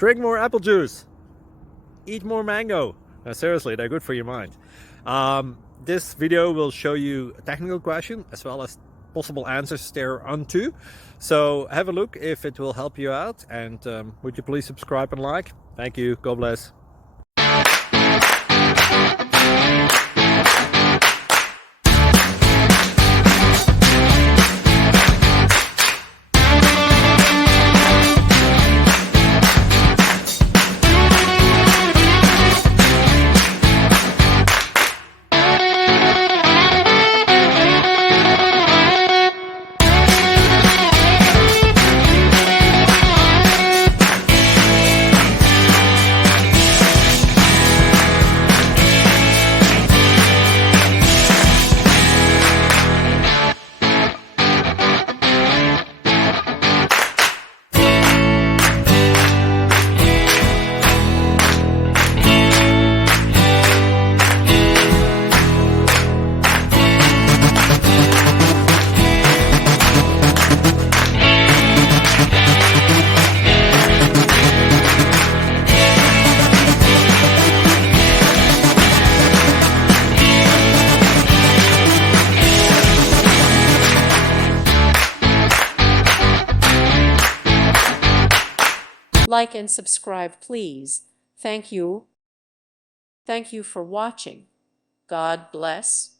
Drink more apple juice. Eat more mango. Seriously, they're good for your mind. This video will show you a technical question as well as possible answers thereunto. So have a look if it will help you out, and would you please subscribe and like? Thank you. God bless. Like and subscribe, please. Thank you. Thank you for watching. God bless.